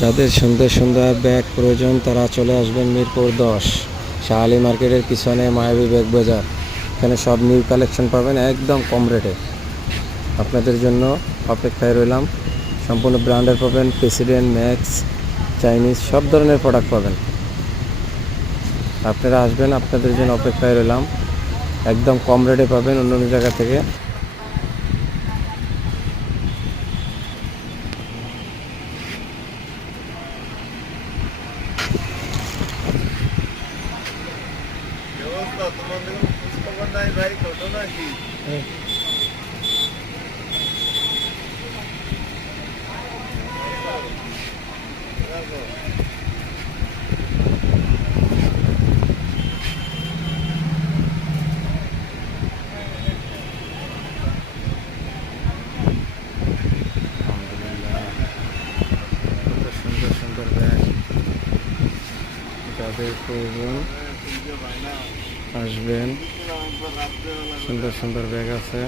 যাদের সুন্দর সুন্দর ব্যাগ প্রয়োজন তারা চলে আসবেন মিরপুর 10 শাহ আলী মার্কেটের পিছনে মায়াবী ব্যাগ বাজার। এখানে সব নিউ কালেকশন পাবেন একদম কম রেটে। আপনাদের জন্য অপেক্ষায় রইলাম। সম্পূর্ণ ব্র্যান্ডের পাবেন, প্রেসিডেন্ট, ম্যাক্স, চাইনিজ সব ধরনের প্রোডাক্ট পাবেন। আপনারা আসবেন, আপনাদের জন্য অপেক্ষায় রইলাম। একদম কম রেটে পাবেন অন্য অন্য জায়গা থেকে। ভাই ঘটনা কি? সুন্দর সুন্দর ব্যাগ যাদের প্রয়োজন আসবেন। সুন্দর সুন্দর ব্যাগ আছে।